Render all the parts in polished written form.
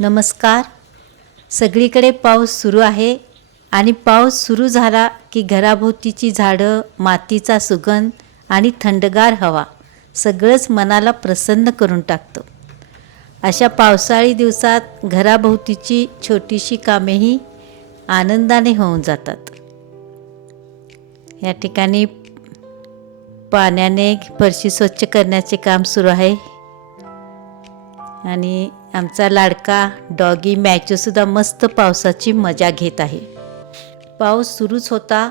नमस्कार. सगळीकडे पाऊस सुरू आहे आणि पाऊस सुरू झाला की घराभोवतीची झाडं, मातीचा सुगंध आणि थंडगार हवा सगळंच मनाला प्रसन्न करून टाकतं. अशा पावसाळी दिवसात घराभोवतीची छोटीशी कामेही आनंदाने होऊन जातात. या ठिकाणी पाण्याने फरशी स्वच्छ करण्याचे काम सुरू आहे आणि आमचा लाडका डॉगी मॅचोसुद्धा मस्त पावसाची मजा घेत आहे. पाऊस सुरूच होता,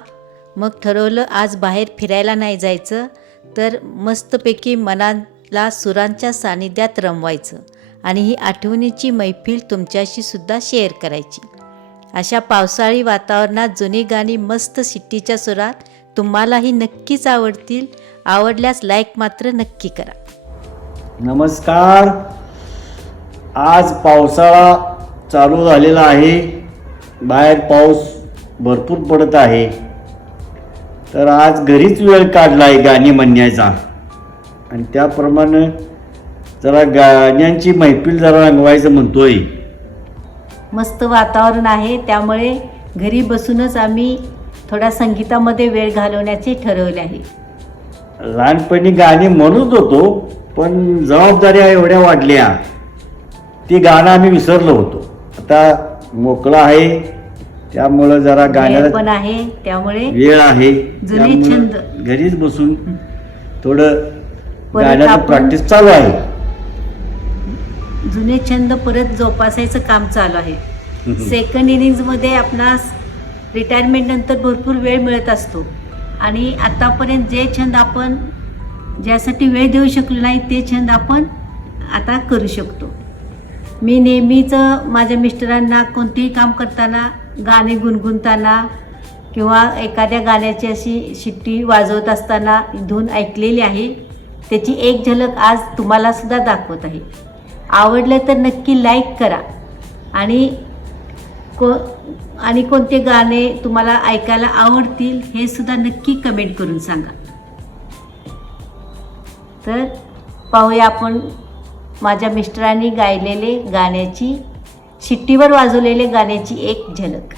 मग ठरवलं आज बाहेर फिरायला नाही जायचं, तर मस्तपैकी मनाला सुरांच्या सानिध्यात रमवायचं आणि ही आठवणीची मैफिल तुमच्याशी सुद्धा शेअर करायची. अशा पावसाळी वातावरणात जुनी गाणी मस्त सिट्टीच्या सुरात तुम्हालाही नक्कीच आवडतील. आवडल्यास लाईक मात्र नक्की करा. नमस्कार. आज पावसाळा चालू झालेला आहे. बाहेर पाऊस भरपूर पडत आहे, तर आज घरीच वेळ काढला आहे गाणी म्हणण्याचा आणि त्याप्रमाणे जरा गाण्यांची मैफिल जरा रंगवायचं म्हणतोय. मस्त वातावरण आहे, त्यामुळे घरी बसूनच आम्ही थोडा संगीतामध्ये वेळ घालवण्याचे ठरवले आहे. लहानपणी गाणी म्हणत होतो, पण जबाबदाऱ्या एवढ्या वाढल्या ती गाणं आम्ही विसरलो होतो. आता मोकळा आहे, त्यामुळं जरा गाण्याला पण आहे, त्यामुळे वेळ आहे. जुने छंद घरीच बसून थोडं परत गाण्याचं आपण प्रॅक्टिस चालू आहे. जुने छंद परत जोपासायचं काम चालू आहे. सेकंड इनिंग्समध्ये आपणास रिटायरमेंट नंतर भरपूर वेळ मिळत असतो आणि आतापर्यंत जे छंद आपण ज्यासाठी वेळ देऊ शकलो नाही ते छंद आपण आता करू शकतो. मी नेहमीच माझ्या मिस्टरांना कोणतेही काम करताना, गाणे गुणगुणताना किंवा एखाद्या गाण्याची अशी शिट्टी वाजवत असताना धून ऐकलेली आहे. त्याची एक झलक आज तुम्हालासुद्धा दाखवत आहे. आवडलं तर नक्की लाईक करा आणि कोणते गाणे तुम्हाला ऐकायला आवडतील हे सुद्धा नक्की कमेंट करून सांगा. तर पाहूया आपण माझ्या मिस्टरांनी गायलेले गाण्याची, शिट्टीवर वाजवलेले गाण्याची एक झलक.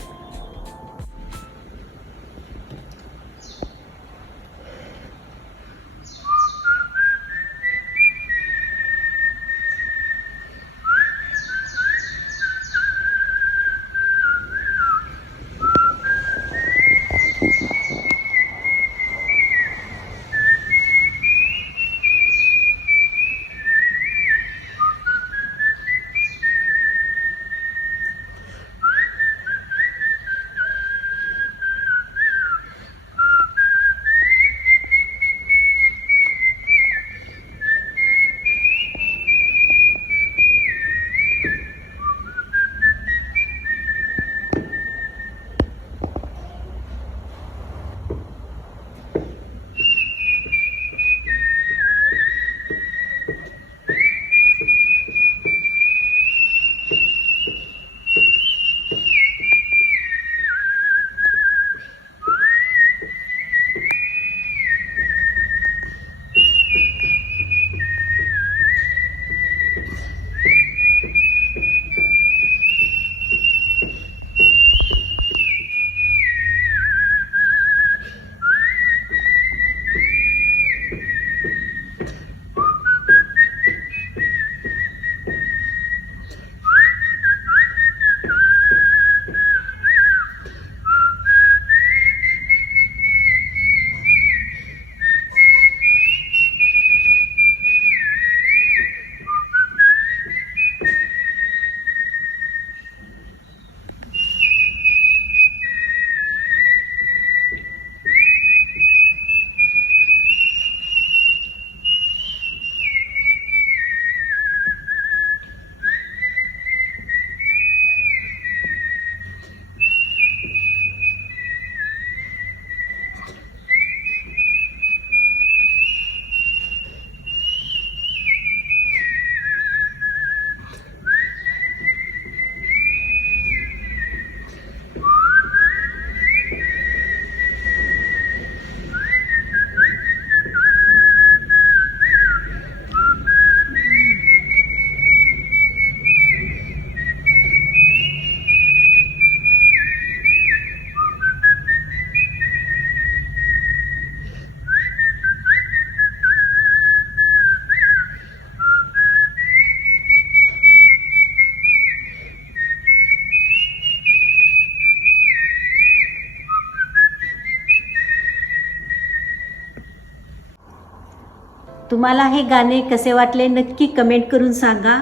तुम्हाला हे गाणे कसे वाटले नक्की कमेंट करून सांगा.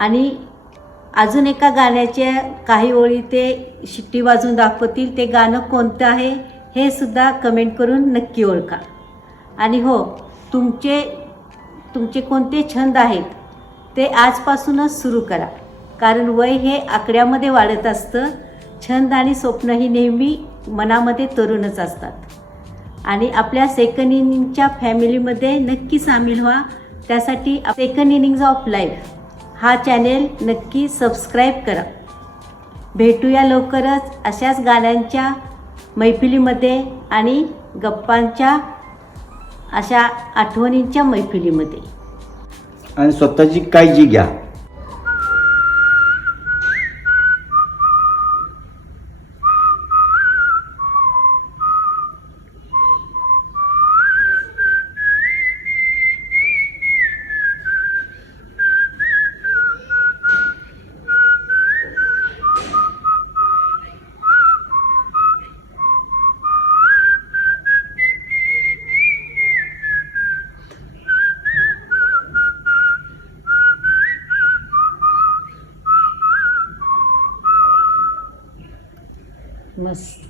आणि अजून एका गाण्याच्या काही ओळी ते शिट्टी वाजवून दाखवतील. ते गाणं कोणतं आहे हे सुद्धा कमेंट करून नक्की ओळखा. आणि हो, तुमचे कोणते छंद आहेत ते आजपासूनच सुरू करा, कारण वय हे आकड्यामध्ये वाढत असतं. छंद आणि स्वप्न ही नेहमी मनामध्ये तरुणच असतात. आणि आपल्या सेकंड इनिंगच्या फॅमिलीमध्ये नक्की सामील व्हा. त्यासाठी सेकंड इनिंग्ज ऑफ लाईफ हा चॅनेल नक्की सबस्क्राईब करा. भेटूया लवकरच अशाच गाण्यांच्या मैफिलीमध्ये आणि गप्पांच्या अशा आठवणींच्या मैफिलीमध्ये. आणि स्वतःची काळजी घ्या. मस्त.